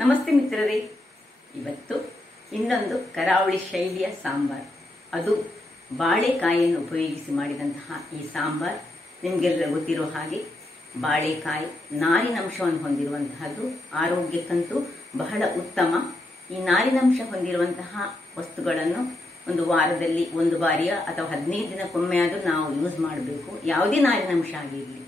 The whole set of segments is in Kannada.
ನಮಸ್ತೆ ಮಿತ್ರರೇ, ಇವತ್ತು ಇನ್ನೊಂದು ಕರಾವಳಿ ಶೈಲಿಯ ಸಾಂಬಾರ್, ಅದು ಬಾಳೆಕಾಯಿಯನ್ನು ಉಪಯೋಗಿಸಿ ಮಾಡಿದಂತಹ ಈ ಸಾಂಬಾರ್. ನಿಮಗೆಲ್ಲ ಗೊತ್ತಿರೋ ಹಾಗೆ ಬಾಳೆಕಾಯಿ ನಾರಿನಂಶವನ್ನು ಹೊಂದಿರುವಂತಹದ್ದು, ಆರೋಗ್ಯಕ್ಕಂತೂ ಬಹಳ ಉತ್ತಮ. ಈ ನಾರಿನಂಶ ಹೊಂದಿರುವಂತಹ ವಸ್ತುಗಳನ್ನು ಒಂದು ವಾರದಲ್ಲಿ ಒಂದು ಬಾರಿಯ ಅಥವಾ 15 ದಿನಕ್ಕೊಮ್ಮೆ ಆದರೂ ನಾವು ಯೂಸ್ ಮಾಡಬೇಕು, ಯಾವುದೇ ನಾರಿನಂಶ ಆಗಿರಲಿ.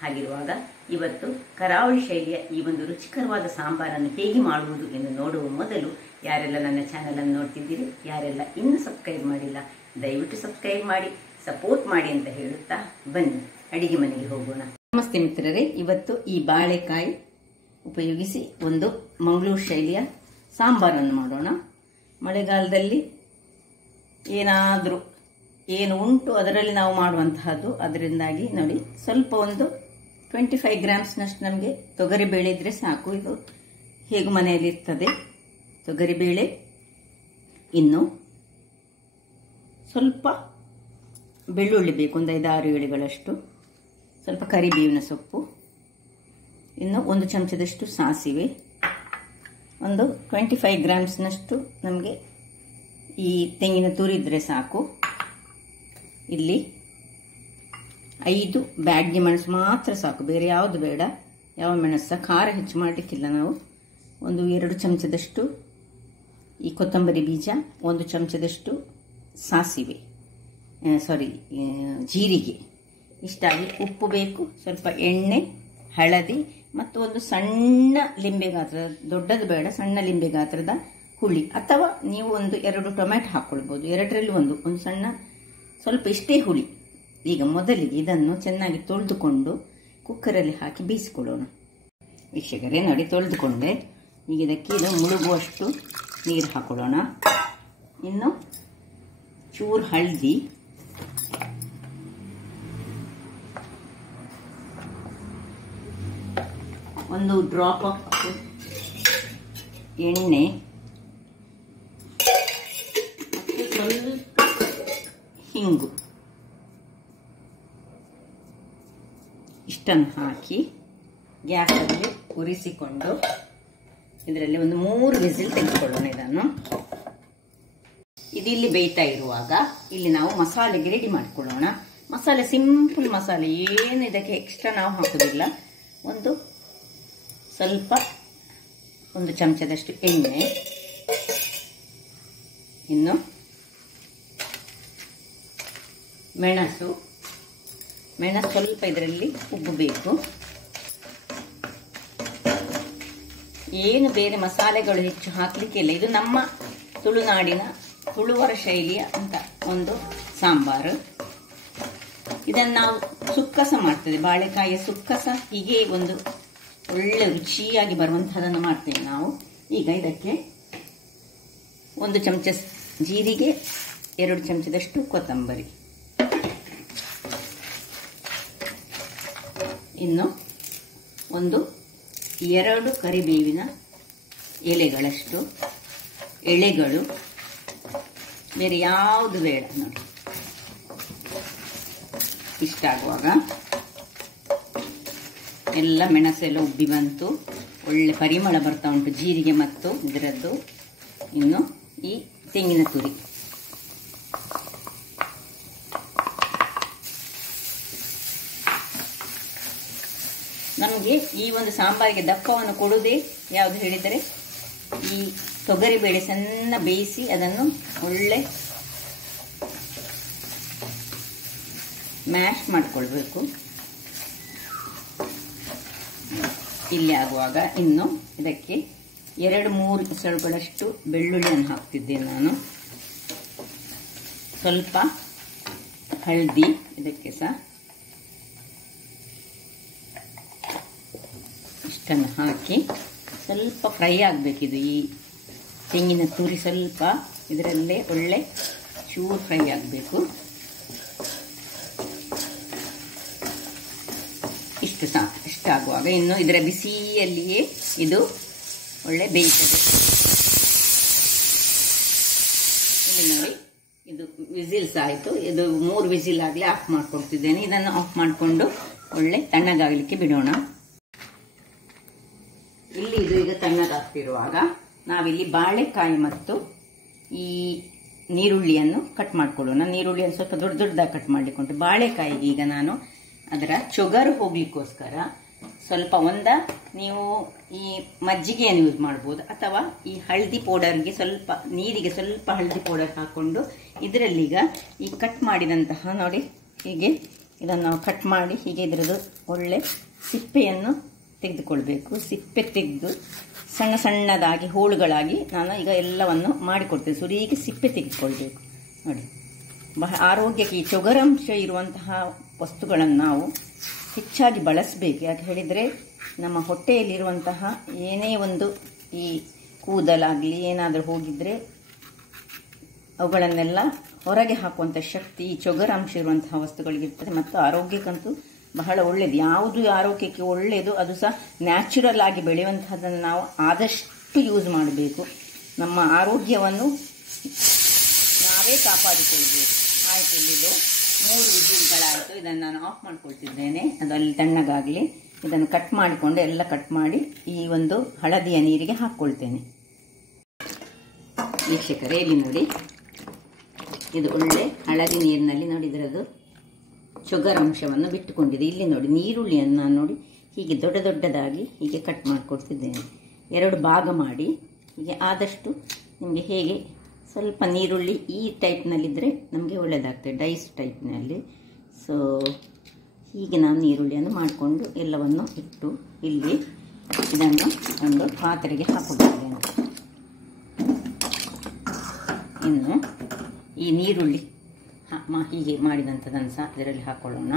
ಹಾಗಿರುವಾಗ ಇವತ್ತು ಕರಾವಳಿ ಶೈಲಿಯ ಈ ಒಂದು ರುಚಿಕರವಾದ ಸಾಂಬಾರನ್ನು ಹೇಗೆ ಮಾಡುವುದು ಎಂದು ನೋಡುವ ಮೊದಲು, ಯಾರೆಲ್ಲ ನನ್ನ ಚಾನೆಲ್ ಅನ್ನು ನೋಡ್ತಿದ್ದೀರಿ, ಯಾರೆಲ್ಲ ಇನ್ನೂ ಸಬ್ಸ್ಕ್ರೈಬ್ ಮಾಡಿಲ್ಲ, ದಯವಿಟ್ಟು ಸಬ್ಸ್ಕ್ರೈಬ್ ಮಾಡಿ, ಸಪೋರ್ಟ್ ಮಾಡಿ ಅಂತ ಹೇಳುತ್ತಾ ಬನ್ನಿ ಅಡಿಗೆ ಮನೆಗೆ ಹೋಗೋಣ. ನಮಸ್ತೆ ಮಿತ್ರರೇ, ಇವತ್ತು ಈ ಬಾಳೆಕಾಯಿ ಉಪಯೋಗಿಸಿ ಒಂದು ಮಂಗಳೂರು ಶೈಲಿಯ ಸಾಂಬಾರನ್ನು ಮಾಡೋಣ. ಮಳೆಗಾಲದಲ್ಲಿ ಏನಾದರೂ ಏನು ಉಂಟು ಅದರಲ್ಲಿ ನಾವು ಮಾಡುವಂತಹದ್ದು. ಅದರಿಂದಾಗಿ ನೋಡಿ, ಸ್ವಲ್ಪ ಒಂದು 25 ಗ್ರಾಮ್ಸ್ನಷ್ಟು ನಮಗೆ ತೊಗರಿಬೇಳೆ ಇದ್ರೆ ಸಾಕು. ಇದು ಹೇಗೂ ಮನೆಯಲ್ಲಿ ಇರ್ತದೆ ತೊಗರಿಬೇಳೆ. ಇನ್ನು ಸ್ವಲ್ಪ ಬೆಳ್ಳುಳ್ಳಿ ಬೇಕು, ಒಂದು 5-6 ಎಳೆಗಳಷ್ಟು. ಸ್ವಲ್ಪ ಕರಿಬೇವಿನ ಸೊಪ್ಪು, ಇನ್ನು 1 ಚಮಚದಷ್ಟು ಸಾಸಿವೆ, ಒಂದು 25 ಗ್ರಾಮ್ಸ್ನಷ್ಟು ನಮಗೆ ಈ ತೆಂಗಿನ ತುರಿ ಇದ್ರೆ ಸಾಕು. ಇಲ್ಲಿ 5 ಬ್ಯಾಡ್ಗೆ ಮೆಣಸು ಮಾತ್ರ ಸಾಕು, ಬೇರೆ ಯಾವುದು ಬೇಡ. ಯಾವ ಮೆಣಸು ಸಹ ಖಾರ ಹೆಚ್ಚು ಮಾಡಲಿಕ್ಕಿಲ್ಲ ನಾವು. ಒಂದು 2 ಚಮಚದಷ್ಟು ಈ ಕೊತ್ತಂಬರಿ ಬೀಜ, 1 ಚಮಚದಷ್ಟು ಸಾಸಿವೆ, ಜೀರಿಗೆ. ಇಷ್ಟಾಗಿ ಉಪ್ಪು ಬೇಕು, ಸ್ವಲ್ಪ ಎಣ್ಣೆ, ಹಳದಿ ಮತ್ತು ಒಂದು ಸಣ್ಣ ಲಿಂಬೆ ಗಾತ್ರದ, ದೊಡ್ಡದು ಬೇಡ, ಸಣ್ಣ ಲಿಂಬೆ ಗಾತ್ರದ ಹುಳಿ, ಅಥವಾ ನೀವು ಒಂದು 2 ಟೊಮೆಟೊ ಹಾಕ್ಕೊಳ್ಬೋದು. 2ರಲ್ಲಿ ಒಂದು ಸಣ್ಣ ಸ್ವಲ್ಪ ಇಷ್ಟೇ ಹುಳಿ. ಈಗ ಮೊದಲಿಗೆ ಇದನ್ನು ಚೆನ್ನಾಗಿ ತೊಳೆದುಕೊಂಡು ಕುಕ್ಕರಲ್ಲಿ ಹಾಕಿ ಬೇಯಿಸಿಕೊಳ್ಳೋಣ. ವೀಕ್ಷಕರೇ ನೋಡಿ, ತೊಳೆದುಕೊಂಡೆ. ಈಗ ಇದಕ್ಕೆ ಇದು ಮುಳುಗುವಷ್ಟು ನೀರು ಹಾಕೊಳ್ಳೋಣ. ಇನ್ನು ಚೂರು ಹಳದಿ, ಒಂದು ಡ್ರಾಪ್ ಆಫ್ ಎಣ್ಣೆ, ಮತ್ತು ಸ್ವಲ್ಪ ಹಿಂಗು, ಇಷ್ಟನ್ನು ಹಾಕಿ ಗ್ಯಾಸಲ್ಲಿ ಉರಿಸಿಕೊಂಡು ಇದರಲ್ಲಿ ಒಂದು 3 ವಿಸಿಲ್ ತೆಗೆದುಕೊಳ್ಳೋಣ. ಇದನ್ನು ಇಲ್ಲಿ ಬೇಯ್ತಾ ಇರುವಾಗ ಇಲ್ಲಿ ನಾವು ಮಸಾಲೆಗೆ ರೆಡಿ ಮಾಡಿಕೊಳ್ಳೋಣ. ಮಸಾಲೆ ಸಿಂಪಲ್ ಮಸಾಲೆ, ಏನು ಇದಕ್ಕೆ ಎಕ್ಸ್ಟ್ರಾ ನಾವು ಹಾಕೋದಿಲ್ಲ. ಸ್ವಲ್ಪ 1 ಚಮಚದಷ್ಟು ಎಣ್ಣೆ, ಇನ್ನು ಮೆಣಸು ಸ್ವಲ್ಪ ಇದರಲ್ಲಿ ಉಬ್ಬಬೇಕು. ಏನು ಬೇರೆ ಮಸಾಲೆಗಳು ಹೆಚ್ಚು ಹಾಕಲಿಕ್ಕೆ ಇಲ್ಲ. ಇದು ನಮ್ಮ ತುಳುನಾಡಿನ ತುಳುವರ ಶೈಲಿಯ ಅಂತ ಒಂದು ಸಾಂಬಾರು. ಇದನ್ನು ನಾವು ಸುಕ್ಕಸ ಮಾಡ್ತೇವೆ, ಬಾಳೆಕಾಯಿಯ ಸುಕ್ಕಸ. ಹೀಗೆ ಒಂದು ಒಳ್ಳೆ ರುಚಿಯಾಗಿ ಬರುವಂತಹದನ್ನು ಮಾಡ್ತೇವೆ ನಾವು. ಈಗ ಇದಕ್ಕೆ 1 ಚಮಚ ಜೀರಿಗೆ, 2 ಚಮಚದಷ್ಟು ಕೊತ್ತಂಬರಿ, ಇನ್ನು 2 ಕರಿಬೇವಿನ ಎಲೆಗಳಷ್ಟು, ಎಳೆಗಳು, ಬೇರೆ ಯಾವುದು ಬೇಡ ನೋಡಿ. ಇಷ್ಟಾಗುವಾಗ ಎಲ್ಲ ಮೆಣಸೆಲ್ಲ ಉಬ್ಬಿ ಬಂತು, ಒಳ್ಳೆ ಪರಿಮಳ ಬರ್ತಾ ಉಂಟು ಜೀರಿಗೆ ಮತ್ತು ಇದರದ್ದು. ಇನ್ನು ಈ ತೆಂಗಿನ ತುರಿ, ನಮಗೆ ಈ ಒಂದು ಸಾಂಬಾರಿಗೆ ದಪ್ಪವನ್ನು ಕೊಡುವುದೇ ಯಾವುದು ಹೇಳಿದರೆ, ಈ ತೊಗರಿಬೇಳೆ ಸಣ್ಣ ಬೇಯಿಸಿ ಅದನ್ನು ಒಳ್ಳೆ ಮ್ಯಾಶ್ ಮಾಡಿಕೊಳ್ಬೇಕು. ಇಲ್ಲಿ ಆಗುವಾಗ ಇನ್ನು ಇದಕ್ಕೆ 2-3 ಎಸಳುಗಳಷ್ಟು ಬೆಳ್ಳುಳ್ಳಿಯನ್ನು ಹಾಕ್ತಿದ್ದೇನೆ ನಾನು. ಸ್ವಲ್ಪ ಹಳದಿ ಇದಕ್ಕೆ ಸಹ, ಇಷ್ಟನ್ನು ಹಾಕಿ ಸ್ವಲ್ಪ ಫ್ರೈ ಆಗಬೇಕಿದು. ಈ ತೆಂಗಿನ ತುರಿ ಸ್ವಲ್ಪ ಇದರಲ್ಲೇ ಒಳ್ಳೆ ಚೂರು ಫ್ರೈ ಆಗಬೇಕು. ಇಷ್ಟು ಸಾಕು. ಇಷ್ಟಾಗುವಾಗ ಇನ್ನು ಇದರ ಬಿಸಿಯಲ್ಲಿಯೇ ಇದು ಒಳ್ಳೆ ಬೇಯ್ತದೆ. ಇಲ್ಲಿ ನೋಡಿ, ಇದು ವಿಸಿಲ್ಸ್ ಆಯಿತು. ಇದು 3 ವಿಸಿಲ್ ಆಗಲಿ ಆಫ್ ಮಾಡ್ಕೊಳ್ತಿದ್ದೇನೆ. ಇದನ್ನು ಆಫ್ ಮಾಡಿಕೊಂಡು ಒಳ್ಳೆ ತಣ್ಣಗಾಗಲಿಕ್ಕೆ ಬಿಡೋಣ. ಇಲ್ಲಿ ಇದು ಈಗ ತಣ್ಣಗಾಗ್ತಿರುವಾಗ ನಾವಿಲ್ಲಿ ಬಾಳೆಕಾಯಿ ಮತ್ತು ಈ ನೀರುಳ್ಳಿಯನ್ನು ಕಟ್ ಮಾಡ್ಕೊಳ್ಳೋಣ. ನೀರುಳ್ಳಿಯನ್ನು ಸ್ವಲ್ಪ ದೊಡ್ಡ ದೊಡ್ಡದಾಗಿ ಕಟ್ ಮಾಡಿಕೊಂಡು ಬಾಳೆಕಾಯಿಗೆ ಈಗ ನಾನು ಅದರ ಚೊಗರು ಹೋಗ್ಲಿಕ್ಕೋಸ್ಕರ ಸ್ವಲ್ಪ ನೀವು ಈ ಮಜ್ಜಿಗೆಯನ್ನು ಯೂಸ್ ಮಾಡ್ಬೋದು, ಅಥವಾ ಈ ಹಳದಿ ಪೌಡರ್ಗೆ ಸ್ವಲ್ಪ ನೀರಿಗೆ ಸ್ವಲ್ಪ ಹಳದಿ ಪೌಡರ್ ಹಾಕೊಂಡು ಇದರಲ್ಲೀಗ ಈ ಕಟ್ ಮಾಡಿದಂತಹ ನೋಡಿ ಹೀಗೆ ಇದನ್ನು ನಾವು ಕಟ್ ಮಾಡಿ ಹೀಗೆ ಇದರದ್ದು ಒಳ್ಳೆ ಸಿಪ್ಪೆಯನ್ನು ತೆಗೆದುಕೊಳ್ಬೇಕು. ಸಿಪ್ಪೆ ತೆಗೆದು ಸಣ್ಣ ಸಣ್ಣದಾಗಿ ಹೋಳುಗಳಾಗಿ ನಾನು ಈಗ ಎಲ್ಲವನ್ನು ಮಾಡಿಕೊಡ್ತೇನೆ. ಸುರಿಗೆ ಸಿಪ್ಪೆ ತೆಗೆದುಕೊಳ್ಬೇಕು ನೋಡಿ. ಆರೋಗ್ಯಕ್ಕೆ ಈ ಚೊಗರಂಶ ಇರುವಂತಹ ವಸ್ತುಗಳನ್ನು ನಾವು ಹೆಚ್ಚಾಗಿ ಬಳಸಬೇಕು. ಯಾಕೆ ಹೇಳಿದರೆ ನಮ್ಮ ಹೊಟ್ಟೆಯಲ್ಲಿರುವಂತಹ ಏನೇ ಒಂದು ಈ ಕೂದಲಾಗಲಿ ಏನಾದರೂ ಹೋಗಿದ್ರೆ ಅವುಗಳನ್ನೆಲ್ಲ ಹೊರಗೆ ಹಾಕುವಂಥ ಶಕ್ತಿ ಈ ಚೊಗರಂಶ ಇರುವಂತಹ ವಸ್ತುಗಳಿಗಿರ್ತದೆ. ಮತ್ತು ಆರೋಗ್ಯಕ್ಕಂತೂ ಬಹಳ ಒಳ್ಳೆಯದು. ಯಾವುದು ಆರೋಗ್ಯಕ್ಕೆ ಒಳ್ಳೆಯದು ಅದು ಸಹ ನ್ಯಾಚುರಲ್ ಆಗಿ ಬೆಳೆಯುವಂತಹದನ್ನು ನಾವು ಆದಷ್ಟು ಯೂಸ್ ಮಾಡಬೇಕು. ನಮ್ಮ ಆರೋಗ್ಯವನ್ನು ನಾವೇ ಕಾಪಾಡಿಕೊಳ್ಬೇಕು. ಆಯಿತು, ಇಲ್ಲಿದು 3 ವಿಜಿಲ್ಗಳಾಯಿತು. ಇದನ್ನು ನಾನು ಆಫ್ ಮಾಡ್ಕೊಳ್ತಿದ್ದೇನೆ. ಅದು ಅಲ್ಲಿ ತಣ್ಣಗಾಗಲಿ. ಇದನ್ನು ಕಟ್ ಮಾಡಿಕೊಂಡು ಎಲ್ಲ ಕಟ್ ಮಾಡಿ ಈ ಒಂದು ಹಳದಿಯ ನೀರಿಗೆ ಹಾಕ್ಕೊಳ್ತೇನೆ. ವೀಕ್ಷಕರೇ, ಇಲ್ಲಿ ನೋಡಿ, ಇದು ಒಳ್ಳೆ ಹಳದಿ ನೀರಿನಲ್ಲಿ ನೋಡಿ ಇದರದ್ದು ಶುಗರ್ ಅಂಶವನ್ನು ಬಿಟ್ಟುಕೊಂಡಿದೆ. ಇಲ್ಲಿ ನೋಡಿ ನೀರುಳ್ಳಿಯನ್ನು ನಾನು ನೋಡಿ ಹೀಗೆ ದೊಡ್ಡ ದೊಡ್ಡದಾಗಿ ಹೀಗೆ ಕಟ್ ಮಾಡಿಕೊಡ್ತಿದ್ದೇನೆ. 2 ಭಾಗ ಮಾಡಿ ಹೀಗೆ ಆದಷ್ಟು ನಿಮಗೆ ಹೇಗೆ ಸ್ವಲ್ಪ ನೀರುಳ್ಳಿ ಈ ಟೈಪ್ನಲ್ಲಿದ್ದರೆ ನಮಗೆ ಒಳ್ಳೆಯದಾಗ್ತದೆ, ಡೈಸ್ ಟೈಪ್ನಲ್ಲಿ. ಸೊ ಹೀಗೆ ನಾನು ನೀರುಳ್ಳಿಯನ್ನು ಮಾಡಿಕೊಂಡು ಎಲ್ಲವನ್ನು ಇಟ್ಟು ಇಲ್ಲಿ ಇದನ್ನು ಒಂದು ಪಾತ್ರೆಗೆ ಹಾಕಿದ್ದೇನೆ. ಇನ್ನು ಈ ನೀರುಳ್ಳಿ ಹೀಗೆ ಮಾಡಿದಂಥದ್ದನ್ನು ಸಹ ಇದರಲ್ಲಿ ಹಾಕೊಳ್ಳೋಣ.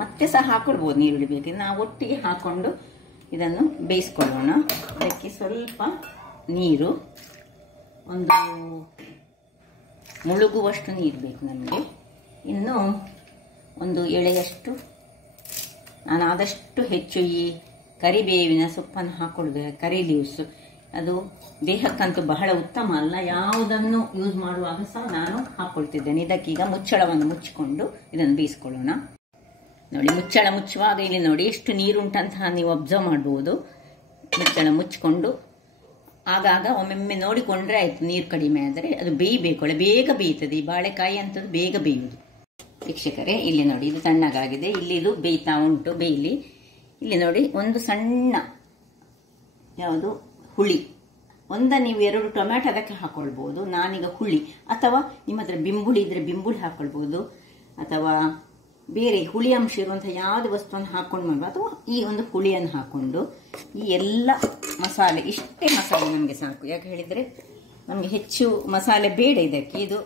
ಮತ್ತೆ ಸಹ ಹಾಕೊಳ್ಬೋದು ನೀರುಳ್ಳಿ ಬೇಕಿದ್ರೆ. ನಾವು ಒಟ್ಟಿಗೆ ಹಾಕ್ಕೊಂಡು ಇದನ್ನು ಬೇಯಿಸ್ಕೊಳ್ಳೋಣ. ಅದಕ್ಕೆ ಸ್ವಲ್ಪ ನೀರು, ಒಂದು ಮುಳುಗುವಷ್ಟು ನೀರು ಬೇಕು ನಮಗೆ. ಇನ್ನು ಒಂದು ಎಳೆಯಷ್ಟು ನಾನು ಆದಷ್ಟು ಹೆಚ್ಚು ಈ ಕರಿಬೇವಿನ ಸೊಪ್ಪನ್ನು ಹಾಕೊಳ್ಳೋದು. ಕರಿ ಲೀವ್ಸು ಅದು ದೇಹಕ್ಕಂತೂ ಬಹಳ ಉತ್ತಮ ಅಲ್ಲ, ಯಾವುದನ್ನು ಯೂಸ್ ಮಾಡುವಾಗ ಸಹ ನಾನು ಹಾಕ್ಕೊಳ್ತಿದ್ದೇನೆ. ಇದಕ್ಕೀಗ ಮುಚ್ಚಳವನ್ನು ಮುಚ್ಚಿಕೊಂಡು ಇದನ್ನು ಬೇಯಿಸ್ಕೊಳ್ಳೋಣ. ನೋಡಿ, ಮುಚ್ಚಳ ಮುಚ್ಚುವಾಗ ಇಲ್ಲಿ ನೋಡಿ ಎಷ್ಟು ನೀರುಂಟಂತಹ ನೀವು ಅಬ್ಸರ್ವ್ ಮಾಡ್ಬೋದು. ಮುಚ್ಚಳ ಮುಚ್ಚಿಕೊಂಡು ಆಗಾಗ ಒಮ್ಮೊಮ್ಮೆ ನೋಡಿಕೊಂಡ್ರೆ ಆಯಿತು. ನೀರು ಕಡಿಮೆ ಆದರೆ ಅದು ಬೇಯಬೇಕು, ಬೇಗ ಬೇಯ್ತದೆ. ಈ ಬಾಳೆಕಾಯಿ ಅಂತದ್ದು ಬೇಗ ಬೇಯುವುದು. ವೀಕ್ಷಕರೇ, ಇಲ್ಲಿ ನೋಡಿ ಇದು ತಣ್ಣಗಾಗಿದೆ. ಇಲ್ಲಿ ಇದು ಬೇಯ್ತಾ ಉಂಟು, ಬೇಯಲಿ. ಇಲ್ಲಿ ನೋಡಿ ಒಂದು ಸಣ್ಣ ಯಾವುದು ಹುಳಿ, ನೀವು 2 ಟೊಮ್ಯಾಟೊ ಅದಕ್ಕೆ ಹಾಕೊಳ್ಬೋದು. ನಾನೀಗ ಹುಳಿ, ಅಥವಾ ನಿಮ್ಮ ಹತ್ರ ಬಿಂಬುಳಿ ಇದ್ರೆ ಬಿಂಬುಳಿ ಹಾಕೊಳ್ಬೋದು, ಅಥವಾ ಬೇರೆ ಹುಳಿ ಅಂಶ ಇರುವಂಥ ಯಾವುದು ವಸ್ತುವನ್ನು ಹಾಕೊಂಡು ಮಾಡ್ಬೋದು. ಅಥವಾ ಈ ಒಂದು ಹುಳಿಯನ್ನು ಹಾಕೊಂಡು ಈ ಎಲ್ಲ ಮಸಾಲೆ, ಇಷ್ಟೇ ಮಸಾಲೆ ನಮಗೆ ಸಾಕು. ಯಾಕೆ ಹೇಳಿದರೆ ನಮಗೆ ಹೆಚ್ಚು ಮಸಾಲೆ ಬೇಡ ಇದಕ್ಕೆ. ಇದು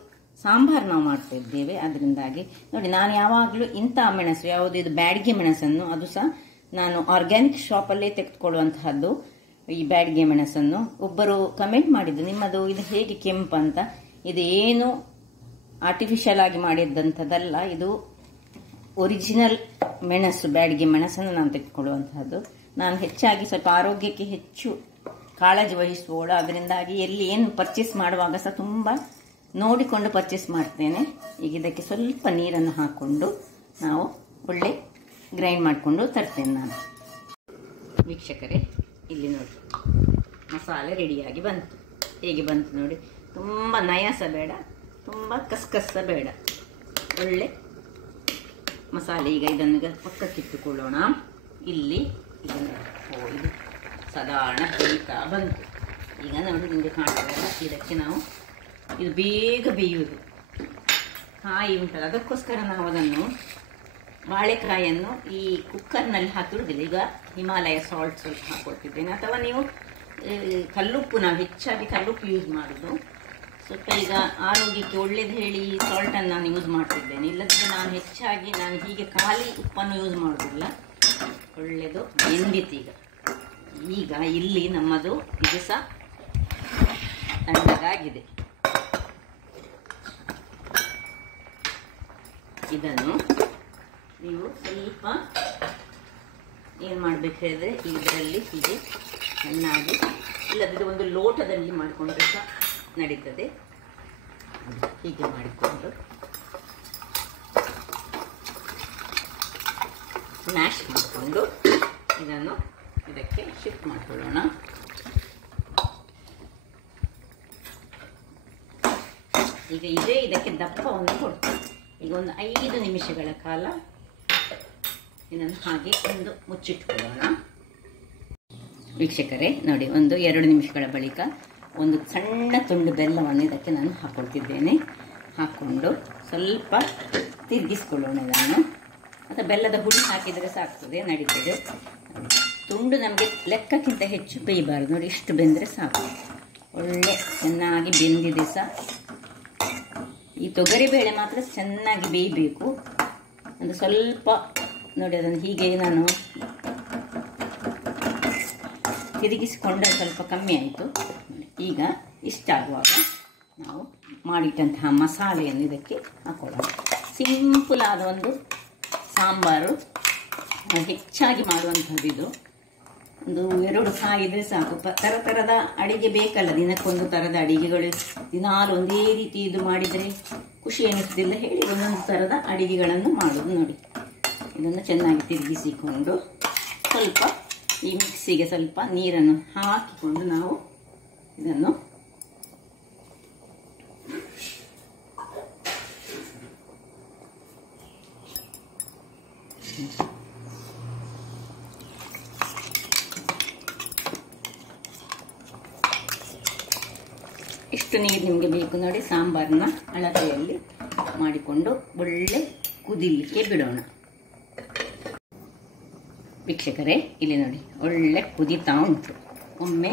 ಸಾಂಬಾರು ನಾವು ಮಾಡ್ತಾ ಇದ್ದೇವೆ, ಅದರಿಂದಾಗಿ ನೋಡಿ ನಾನು ಯಾವಾಗಲೂ ಇಂಥ ಮೆಣಸು, ಯಾವುದು ಇದು ಬ್ಯಾಡಿಗೆ ಮೆಣಸನ್ನು, ಅದು ಸಹ ನಾನು ಆರ್ಗ್ಯಾನಿಕ್ ಶಾಪಲ್ಲೇ ತೆಗೆದುಕೊಳ್ಳುವಂತಹದ್ದು. ಈ ಬ್ಯಾಡಿಗೆ ಮೆಣಸನ್ನು ಒಬ್ಬರು ಕಮೆಂಟ್ ಮಾಡಿದ್ದು, ನಿಮ್ಮದು ಇದು ಹೇಗೆ ಕೆಂಪು ಅಂತ. ಇದು ಏನು ಆರ್ಟಿಫಿಷಿಯಲ್ ಆಗಿ ಮಾಡಿದಂಥದ್ದಲ್ಲ, ಇದು ಒರಿಜಿನಲ್ ಮೆಣಸು, ಬ್ಯಾಡಿಗೆ ಮೆಣಸನ್ನು ನಾನು ತೆಗೆದುಕೊಳ್ಳುವಂತಹದ್ದು. ನಾನು ಹೆಚ್ಚಾಗಿ ಸ್ವಲ್ಪ ಆರೋಗ್ಯಕ್ಕೆ ಹೆಚ್ಚು ಕಾಳಜಿ ವಹಿಸುವವಳು, ಅದರಿಂದಾಗಿ ಎಲ್ಲಿ ಏನು ಪರ್ಚೇಸ್ ಮಾಡುವಾಗ ಸಹ ತುಂಬ ನೋಡಿಕೊಂಡು ಪರ್ಚೇಸ್ ಮಾಡ್ತೇನೆ. ಈಗ ಇದಕ್ಕೆ ಸ್ವಲ್ಪ ನೀರನ್ನು ಹಾಕ್ಕೊಂಡು ನಾವು ಒಳ್ಳೆ ಗ್ರೈಂಡ್ ಮಾಡಿಕೊಂಡು ತರ್ತೇನೆ ನಾನು. ವೀಕ್ಷಕರೇ, ಇಲ್ಲಿ ನೋಡಿ ಮಸಾಲೆ ರೆಡಿಯಾಗಿ ಬಂತು. ಹೇಗೆ ಬಂತು ನೋಡಿ, ತುಂಬ ನಯಸ ಬೇಡ, ತುಂಬ ಕಸ್ಕಸ ಬೇಡ, ಒಳ್ಳೆ ಮಸಾಲೆ. ಈಗ ಇದನ್ನು ಪಕ್ಕಕ್ಕಿಟ್ಟುಕೊಳ್ಳೋಣ. ಇಲ್ಲಿ ಇದನ್ನು ಇದು ಸಾಧಾರಣ ಬೇಯ್ತಾ ಬಂತು. ಈಗ ನೋಡಿ ನಿಮಗೆ ಕಾಣ್ತದೆ, ಇದಕ್ಕೆ ನಾವು ಇದು ಬೇಗ ಬೇಯುವುದು ಕಾಯಿ ಉಂಟಲ್ಲ, ಅದಕ್ಕೋಸ್ಕರ ನಾವು ಅದನ್ನು ಬಾಳೆಕಾಯಿಯನ್ನು ಈ ಕುಕ್ಕರ್ನಲ್ಲಿ ಹಾಕಿರುವುದಿಲ್ಲ. ಈಗ ಹಿಮಾಲಯ ಸಾಲ್ಟ್ ಸ್ವಲ್ಪ ಹಾಕೊಳ್ತಿದ್ದೇನೆ, ಅಥವಾ ನೀವು ಕಲ್ಲುಪ್ಪು, ನಾವು ಹೆಚ್ಚಾಗಿ ಕಲ್ಲುಪ್ಪು ಯೂಸ್ ಮಾಡೋದು. ಸ್ವಲ್ಪ ಈಗ ಆರೋಗ್ಯಕ್ಕೆ ಒಳ್ಳೇದು ಹೇಳಿ ಸಾಲ್ಟನ್ನು ನಾನು ಯೂಸ್ ಮಾಡ್ತಿದ್ದೇನೆ. ಇಲ್ಲದಿದ್ದರೆ ನಾನು ಹೆಚ್ಚಾಗಿ ಹೀಗೆ ಖಾಲಿ ಉಪ್ಪನ್ನು ಯೂಸ್ ಮಾಡೋದಿಲ್ಲ. ಒಳ್ಳೆಯದು ಬೆಂದಿತ್ತು. ಈಗ ಇಲ್ಲಿ ನಮ್ಮದು ಇದು ಸಹ ತಣ್ಣಗಾಗಿದೆ. ಇದನ್ನು ನೀವು ಸ್ವಲ್ಪ ಏನು ಮಾಡಬೇಕು ಹೇಳಿದ್ರೆ ಇದರಲ್ಲಿ ಹೀಗೆ ಚೆನ್ನಾಗಿ, ಇಲ್ಲದಿದ್ದರೆ ಒಂದು ಲೋಟದಲ್ಲಿ ಮಾಡಿಕೊಂಡ್ರೆ ಸಹ ನಡೀತದೆ. ಹೀಗೆ ಮಾಡಿಕೊಂಡು ಮ್ಯಾಶ್ ಮಾಡಿಕೊಂಡು ಇದನ್ನು ಇದಕ್ಕೆ ಶಿಫ್ಟ್ ಮಾಡಿಕೊಳ್ಳೋಣ. ಈಗ ಇದಕ್ಕೆ ದಪ್ಪವನ್ನು ಕೊಡ್ತೇನೆ. ಈಗ ಒಂದು 5 ನಿಮಿಷಗಳ ಕಾಲ ಇದನ್ನು ಹಾಗೆ ಒಂದು ಮುಚ್ಚಿಟ್ಕೊಳ್ಳೋಣ. ವೀಕ್ಷಕರೇ ನೋಡಿ, ಒಂದು 2 ನಿಮಿಷಗಳ ಬಳಿಕ ಒಂದು ಸಣ್ಣ ತುಂಡು ಬೆಲ್ಲವನ್ನು ಇದಕ್ಕೆ ನಾನು ಹಾಕೊಳ್ತಿದ್ದೇನೆ. ಹಾಕ್ಕೊಂಡು ಸ್ವಲ್ಪ ತಿರುಗಿಸ್ಕೊಳ್ಳೋಣ ಇದನ್ನು. ಅಥವಾ ಬೆಲ್ಲದ ಹುಡಿ ಹಾಕಿದರೆ ಸಾಕ್ತದೆ, ನಡೀತದೆ. ತುಂಡು ನಮಗೆ ಲೆಕ್ಕಕ್ಕಿಂತ ಹೆಚ್ಚು ಬೇಯಬಾರ್ದು. ನೋಡಿ, ಇಷ್ಟು ಬೆಂದರೆ ಸಾಕು. ಒಳ್ಳೆ ಚೆನ್ನಾಗಿ ಬೆಂದಿದೆ ಸಹ. ಈ ತೊಗರಿಬೇಳೆ ಮಾತ್ರ ಚೆನ್ನಾಗಿ ಬೇಯಬೇಕು. ಒಂದು ಸ್ವಲ್ಪ ನೋಡಿ, ಅದನ್ನು ಹೀಗೆ ನಾನು ತಿರುಗಿಸಿಕೊಂಡ್ರೆ ಸ್ವಲ್ಪ ಕಮ್ಮಿ ಆಯಿತು. ಈಗ ಇಷ್ಟಾಗುವಾಗ ನಾವು ಮಾಡಿಟ್ಟಂತಹ ಮಸಾಲೆಯನ್ನು ಇದಕ್ಕೆ ಹಾಕೊಳ್ಳೋಣ. ಸಿಂಪಲ್ ಆದ ಒಂದು ಸಾಂಬಾರು, ಹೆಚ್ಚಾಗಿ ಮಾಡುವಂಥದ್ದು ಇದು. ಒಂದು 2 ಕಾಯಿ ಇದ್ರೆ ಸಾಕು. ಥರದ ಅಡಿಗೆ ಬೇಕಲ್ಲ, ದಿನಕ್ಕೊಂದು ಥರದ ಅಡಿಗೆಗಳು. ದಿನಾಲು ಒಂದೇ ರೀತಿ ಇದು ಮಾಡಿದರೆ ಖುಷಿ ಎನಿಸೋದಿಲ್ಲ ಹೇಳಿ ಒಂದೊಂದು ಥರದ ಅಡಿಗೆಗಳನ್ನು ಮಾಡೋದು. ನೋಡಿ, ಇದನ್ನು ಚೆನ್ನಾಗಿ ತಿರುಗಿಸಿಕೊಂಡು ಸ್ವಲ್ಪ ಈ ಮಿಕ್ಸಿಗೆ ಸ್ವಲ್ಪ ನೀರನ್ನು ಹಾಕಿಕೊಂಡು ನಾವು ಇದನ್ನು ಇಷ್ಟು ನೀರು ನಿಮಗೆ ಬೇಕು ನೋಡಿ. ಸಾಂಬಾರನ್ನ ಅಳತೆಯಲ್ಲಿ ಮಾಡಿಕೊಂಡು ಒಳ್ಳೆ ಕುದಿಲಿಕ್ಕೆ ಬಿಡೋಣ. ವೀಕ್ಷಕರೇ, ಇಲ್ಲಿ ನೋಡಿ ಒಳ್ಳೆ ಕುದಿತಾ ಉಂಟು. ಒಮ್ಮೆ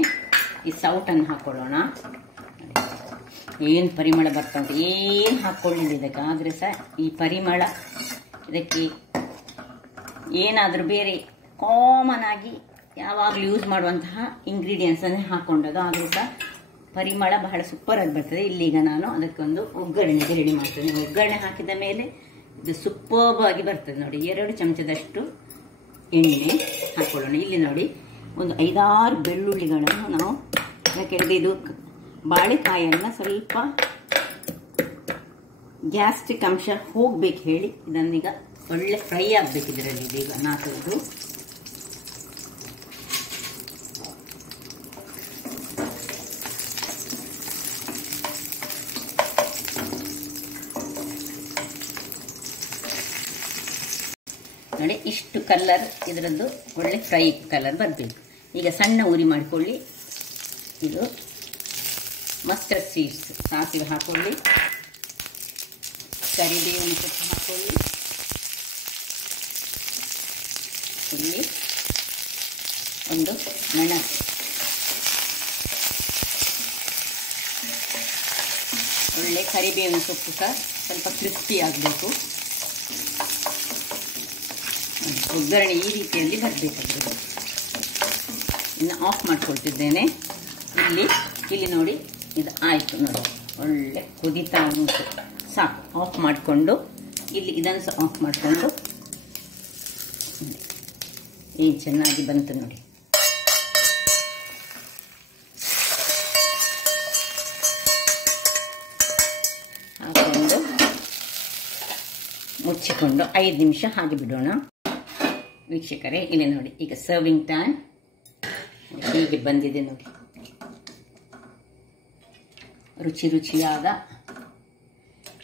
ಈ ಸೌಟನ್ನು ಹಾಕೊಳ್ಳೋಣ. ಏನು ಪರಿಮಳ ಬರ್ತಾ ಉಂಟು. ಏನು ಹಾಕ್ಕೊಳ್ಳಿಲ್ಲ ಇದಕ್ಕೆ, ಆದರೆ ಸಹ ಈ ಪರಿಮಳ ಇದಕ್ಕೆ ಏನಾದರೂ ಬೇರೆ ಕಾಮನ್ ಆಗಿ ಯಾವಾಗಲೂ ಯೂಸ್ ಮಾಡುವಂತಹ ಇಂಗ್ರೀಡಿಯೆಂಟ್ಸನ್ನೇ ಹಾಕ್ಕೊಂಡದು, ಆದರೂ ಸಹ ಪರಿಮಳ ಬಹಳ ಸೂಪರ್ ಆಗಿ ಬರ್ತದೆ. ಇಲ್ಲೀಗ ನಾನು ಅದಕ್ಕೊಂದು ಒಗ್ಗರಣೆಗೆ ರೆಡಿ ಮಾಡ್ತೇನೆ. ಒಗ್ಗರಣೆ ಹಾಕಿದ ಮೇಲೆ ಇದು ಸೂಪರ್ಬ್ ಆಗಿ ಬರ್ತದೆ. ನೋಡಿ, 2 ಚಮಚದಷ್ಟು ಎಣ್ಣೆ ಹಾಕೊಳ್ಳೋಣ. ಇಲ್ಲಿ ನೋಡಿ, ಒಂದು 5-6 ಬೆಳ್ಳುಳ್ಳಿಗಳನ್ನು ನಾವು ಯಾಕೆಂದರೆ ಇದು ಬಾಳೆಕಾಯನ್ನು ಸ್ವಲ್ಪ ಗ್ಯಾಸ್ಟ್ರಿಕ್ ಅಂಶ ಹೋಗ್ಬೇಕು ಹೇಳಿ ಇದನ್ನೀಗ ಒಳ್ಳೆ ಫ್ರೈ ಆಗಬೇಕು ಇದರಲ್ಲಿ. ಇದೀಗ 4 ನೋಡಿ, ಇಷ್ಟು ಕಲರ್ ಇದರದ್ದು ಒಳ್ಳೆ ಫ್ರೈ ಕಲರ್ ಬರಬೇಕು. ಈಗ ಸಣ್ಣ ಉರಿ ಮಾಡಿಕೊಳ್ಳಿ. ಇದು ಮಸ್ಟರ್ಡ್ ಸೀಡ್ಸ್ ಸಾಸಿವೆ ಹಾಕೊಳ್ಳಿ, ಕರಿಬೇವಿನ ಸೊಪ್ಪು ಹಾಕೊಳ್ಳಿ. ಇಲ್ಲಿ ಒಂದು ಮೆಣಸು, ಒಳ್ಳೆ ಕರಿಬೇವಿನ ಸೊಪ್ಪು ಸಹ ಸ್ವಲ್ಪ ಕ್ರಿಸ್ಪಿ ಆಗಬೇಕು. ಒಗ್ಗರಣೆ ಈ ರೀತಿಯಲ್ಲಿ ಬರಬೇಕಾಗ್ತದೆ. ಇನ್ನು ಆಫ್ ಮಾಡ್ಕೊಳ್ತಿದ್ದೇನೆ. ಇಲ್ಲಿ ನೋಡಿ, ಇದು ಆಯಿತು ನೋಡಿ, ಒಳ್ಳೆ ಕುದಿತಾ ಉಂಟು. ಸಾಕು, ಆಫ್ ಮಾಡಿಕೊಂಡು ಇಲ್ಲಿ ಇದನ್ನು ಸಹ ಆಫ್ ಮಾಡಿಕೊಂಡು ಏನು ಚೆನ್ನಾಗಿ ಬಂತು ನೋಡಿ. ಹಾಕೊಂಡು ಮುಚ್ಚಿಕೊಂಡು 5 ನಿಮಿಷ ಹಾಗೆ ಬಿಡೋಣ. ವೀಕ್ಷಕರೇ, ಇಲ್ಲಿ ನೋಡಿ, ಈಗ ಸರ್ವಿಂಗ್ ಟೈಮ್ ಹೀಗೆ ಬಂದಿದೆ ನೋಡಿ. ರುಚಿಯಾದ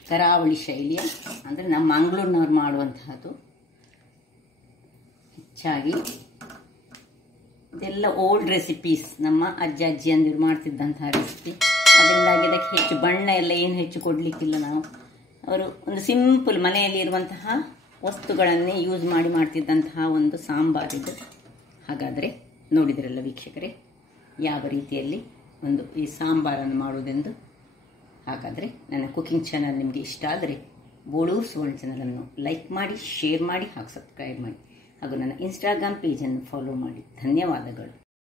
ಕರಾವಳಿ ಶೈಲಿಯ, ಅಂದರೆ ನಮ್ಮ ಮಂಗಳೂರಿನವ್ರು ಮಾಡುವಂತಹದ್ದು. ಹೆಚ್ಚಾಗಿ ಇದೆಲ್ಲ ಓಲ್ಡ್ ರೆಸಿಪೀಸ್, ನಮ್ಮ ಅಜ್ಜ ಅಜ್ಜಿಯಂದಿರು ಮಾಡ್ತಿದ್ದಂತಹ ರೆಸಿಪಿ. ಅದರಿಂದಾಗಿ ಇದಕ್ಕೆ ಹೆಚ್ಚು ಬಣ್ಣ ಎಲ್ಲ ಏನು ಹೆಚ್ಚು ಕೊಡಲಿಕ್ಕಿಲ್ಲ ನಾವು. ಅವರು ಒಂದು ಸಿಂಪಲ್ ಮನೆಯಲ್ಲಿ ಇರುವಂತಹ ವಸ್ತುಗಳನ್ನೇ ಯೂಸ್ ಮಾಡಿ ಮಾಡ್ತಿದ್ದಂತಹ ಒಂದು ಸಾಂಬಾರಿದು. ಹಾಗಾದರೆ ನೋಡಿದ್ರಲ್ಲ ವೀಕ್ಷಕರೇ, ಯಾವ ರೀತಿಯಲ್ಲಿ ಒಂದು ಈ ಸಾಂಬಾರನ್ನು ಮಾಡುವುದೆಂದು. ಹಾಗಾದರೆ ನನ್ನ ಕುಕಿಂಗ್ ಚಾನಲ್ ನಿಮಗೆ ಇಷ್ಟ ಆದರೆ ಬೋಳೂರು ಸುವರ್ಣ ಚಾನಲನ್ನು ಲೈಕ್ ಮಾಡಿ, ಶೇರ್ ಮಾಡಿ ಹಾಗೂ ಸಬ್ಸ್ಕ್ರೈಬ್ ಮಾಡಿ ಹಾಗೂ ನನ್ನ ಇನ್ಸ್ಟಾಗ್ರಾಮ್ ಪೇಜನ್ನು ಫಾಲೋ ಮಾಡಿ. ಧನ್ಯವಾದಗಳು.